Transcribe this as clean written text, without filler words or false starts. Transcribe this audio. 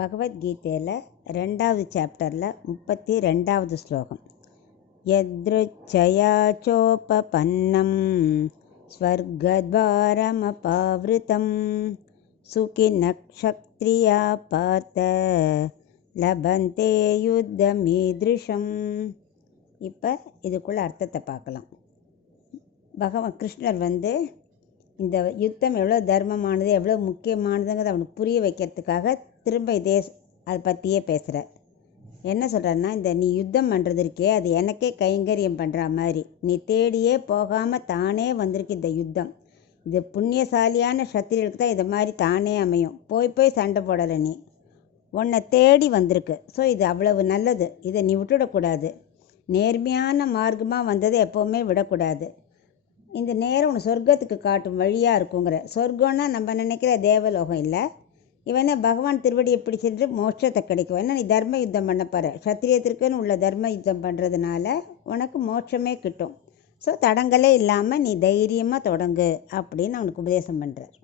பகவத்கீதையில் 2வது சாப்டரில் 32வது ஸ்லோகம். யத்ருச்சயா சோபபன்னம் ஸ்வர்கத்வாரமபாவ்ருதம் சுகினः க்ஷத்ரியா பார்த்த லபந்தே யுத்தமீத்ருஷம். இப்போ இதுக்குள்ள அர்த்தத்தை பார்க்கலாம். கிருஷ்ணர் இந்த யுத்தம் எவ்வளோ தர்மமானது, எவ்வளோ முக்கியமானதுங்கிறத அவனுக்கு புரிய வைக்கிறதுக்காக திரும்ப அதை பற்றியே பேசுகிறார். என்ன சொல்கிறாருன்னா, நீ யுத்தம் பண்ணுறது இருக்கே, அது எனக்கே கைங்கரியம் பண்ணுற மாதிரி. நீ தேடியே போகாமல் தானே வந்திருக்கு இந்த யுத்தம். இது புண்ணியசாலியான சத்திரியர்களுக்கு தான் இதை மாதிரி தானே அமையும். போய் சண்டை போடலை, நீ உன்னை தேடி வந்திருக்கு. ஸோ இது அவ்வளவு நல்லது. இதை நீ விட்டுவிடக்கூடாது. நேர்மையான மார்க்கமாக வந்ததை எப்போவுமே விடக்கூடாது. இந்த நேரம் உன்னை சொர்க்கத்துக்கு காட்டும் வழியாக இருக்குங்கிற. சொர்க்கம்னா நம்ம நினைக்கிற தேவலோகம் இல்லை. இவனை பகவான் திருவடியை பிடிச்சிட்டு மோட்சத்தை கிடைக்கும். ஏன்னா நீ தர்ம யுத்தம் பண்ண போகிற. சத்திரியத்திற்குன்னு உள்ள தர்ம யுத்தம் பண்ணுறதுனால உனக்கு மோட்சமே கிட்டும். ஸோ தடங்களே இல்லாமல் நீ தைரியமாக தொடங்கு அப்படின்னு அவனுக்கு உபதேசம் பண்ணுறார்.